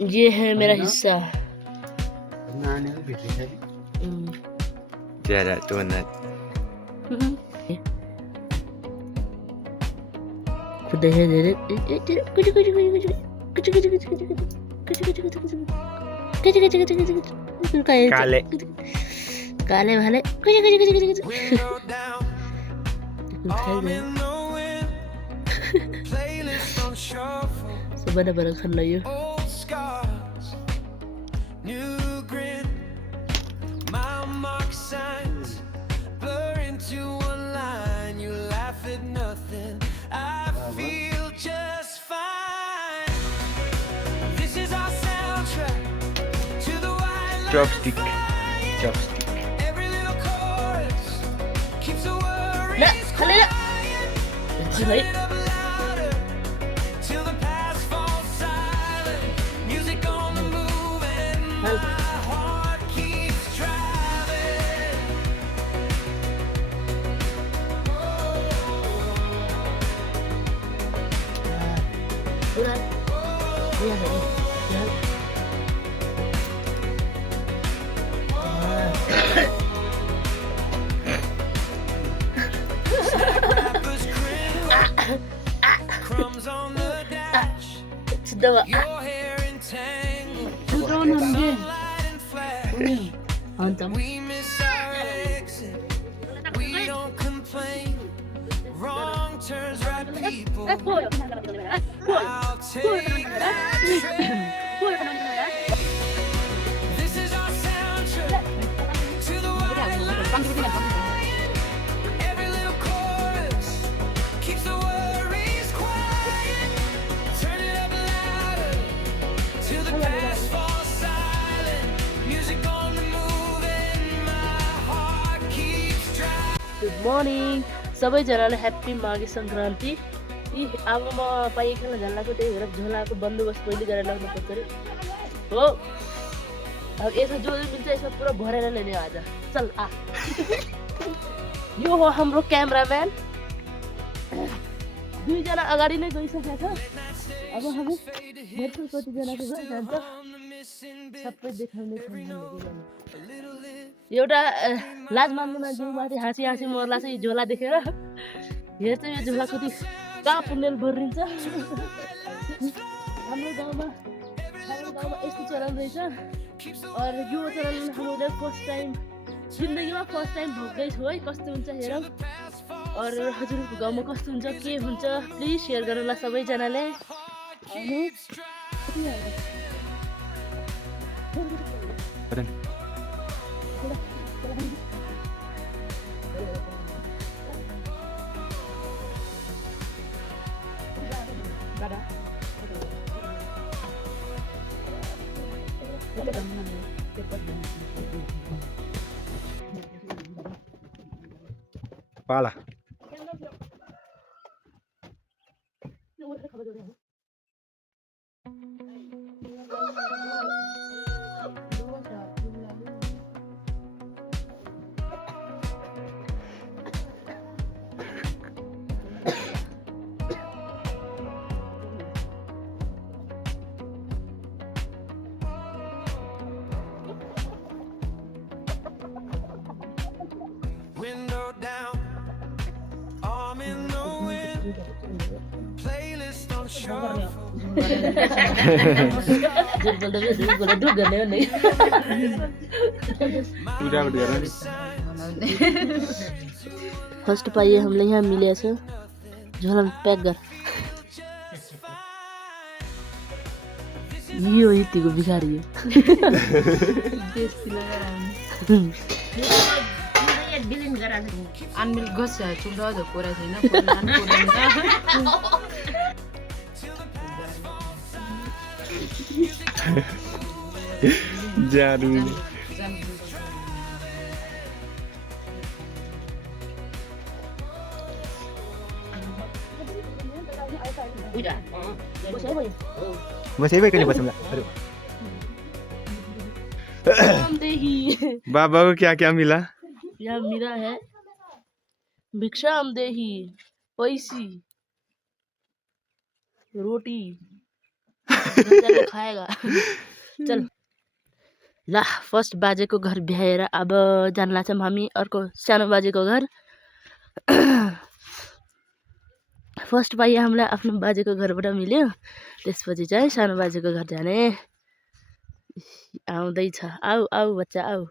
ये है मेरा हिस्सा। जरा तो ना खुद है दे कुछ कुछ कुछ कुछ कुछ कुछ कुछ काले काले वाले कुछ सबने बड़ा खान लियो chopstick chopstick لا خلي لا هاي sudah Antam. Good morning. सबैजनाले ह्याप्पी माघे संक्रान्ति। यी अब म पाइ खेल्न जान्लाको त्यही भएर झोलाको बन्दोबस्त पहिले गरेर लाग्नु पर्छ रे हो। अब यसमा जो मिल्छ यसमा पुरा भरेर ल्याउने आज। चल आ यो हो हाम्रो क्यामेराम्यान। दुईजना अगाडि नै गइसकेका छ। अब हामी हेर्छौँ कतिजनाको जान्छ सबै देखाउने एउटा लाज मान्नु मान्छेमाथि हाँसी हाँसी मर्ला चाहिँ झोला देखेर हेर्छ यो झोला कति कहाँ पुण्यले भरिन्छ। हाम्रो गाउँमा यस्तो चलन रहेछ। अनि यो चलन हामीले फर्स्ट टाइम जिन्दगीमा फर्स्ट टाइम भोग्दैछु है। कस्तो हुन्छ हेरौँ। अरू हजुरको गाउँमा कस्तो हुन्छ के हुन्छ प्लिज सेयर गर्नु होला सबैजनाले। पाला Window down, arm in the wind, playlist on shuffle. First पाइए हमले यहाँ मिले छ झोला पैक कर यो यतिको भिखारी हो अनमिल गस चुल्हा जो कोरा छैन जादू बस यही बैठने बस बाबा को क्या क्या मिला? यह मेरा है भिक्षाम देही पैसी रोटी घर जाके खाएगा चल ला फर्स्ट बाजेको घर भ्याएर अब जान लाग्छौँ हामी अर्को सानो बाजेको घर फर्स्ट पाइ हामीलाई आफ्नो बाजेको घरबाट मिल्यो त्यसपछि चाहिँ सानो बाजेको घर जाने आउँदैछ आऊ आऊ बच्चा आऊ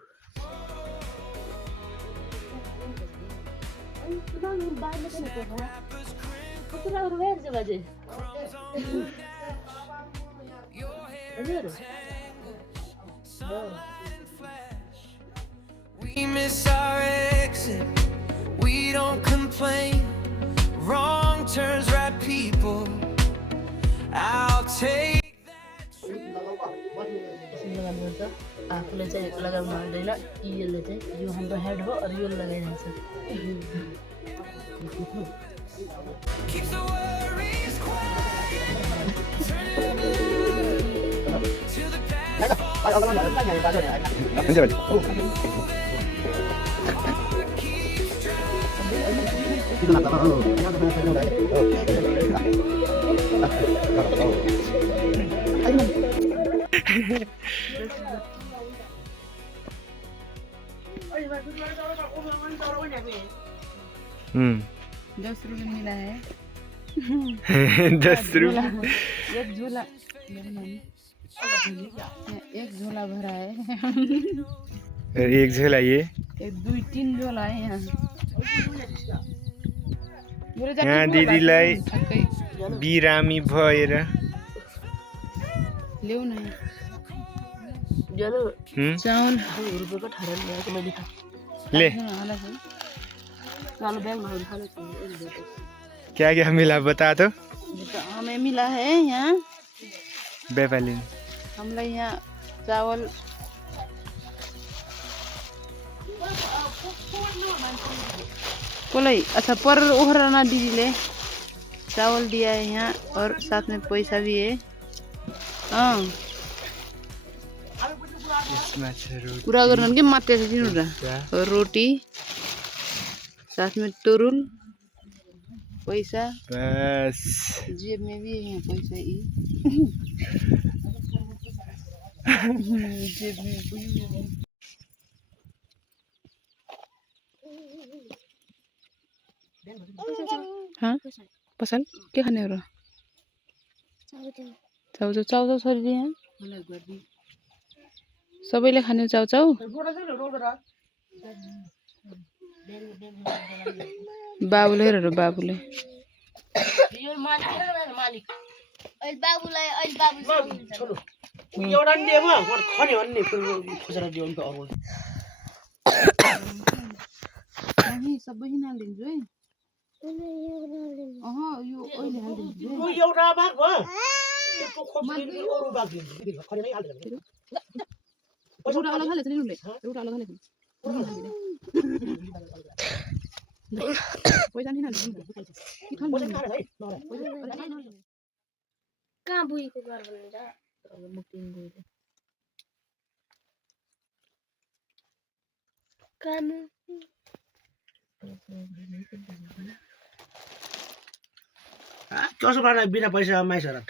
बाजे We miss our exit. We don't complain. Wrong turns, right people. I'll take आफूले चाहिँ लगाउनु आउँदैन यसले चाहिँ यो हाम्रो हेड हो अरू यो लगाइरहेछ keeps the worries quiet. Turn it up till the past हुन्छ बाजे हम्म 10 रुपये मिला है 10 रुपये एक झोला एक झोला भरा है एक झोला ये एक 2-3 झोला है यहाँ यहाँ दिदीलाई बिरामी भएर ल्याउ न चाउल रुपियाँको ठहर ल्याएको मैले ले चाउल ब्याग क्या मिला बता तो हमें मिला है यहाँ बेपाली हमलाई यहाँ चावल बोले अच्छा पर ओहराना दीदीले चावल दिया है यहाँ और साथ में पैसा भी है हाँ पूरा गर्नु के मात्रै छ दिनु र और रोटी साथ में तोरुल पैसा बस जेब में भी है पैसा ही जेब में हाँ पसल के खाने हो र चाउचाउ चाउचाउ छोडिदिए यहाँ सबैले खाने चाउचाउ बाबुले हेर बाबुले सबै हालिदिन्छु है यो अहिले हालिदिन्छु एउटा अलग हालेछ नि उनले एउटा अलग हालेछ पैसा नि हाल्नु कहाँ बुइको घर भनेर काम कसो गर्न बिना पैसा माइसहरत